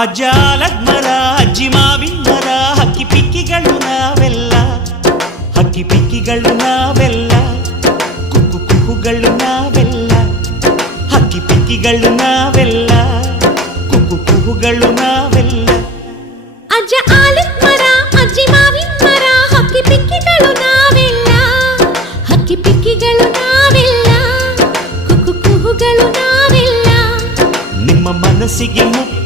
ಅಜ್ಜಾಲದ ಮರ ಅಜ್ಜಿ ಮಾವಿನ ಮರ ಹಕ್ಕಿ ಪಿಕ್ಕಿಗಳು ನಾವೆಲ್ಲ, ಹಕ್ಕಿ ಪಿಕ್ಕಿಗಳು ನಾವೆಲ್ಲ, ಕುಕ್ಕು ಕುಹುಗಳು ನಾವೆಲ್ಲ, ಹಕ್ಕಿ ಪಿಕ್ಕಿಗಳು ನಾವೆಲ್ಲ, ಕುಕ್ಕು ಕುಹುಗಳು ನಾವೆಲ್ಲ. ಅಜ್ಜ ಆಲದ ಮರ ಅಜ್ಜಿ ಮಾವಿನ ಮರ ಹಕ್ಕಿ ಪಿಕ್ಕಿಗಳು ನಾವೆಲ್ಲ, ಹಕ್ಕಿ ಪಿಕ್ಕಿಗಳು ನಾವೆಲ್ಲ, ಕುಕ್ಕು ಕುಹುಗಳು ನಾವೆಲ್ಲ. ನಿಮ್ಮ ಮನಸ್ಸಿಗೆ ಮುಕ್ತಿ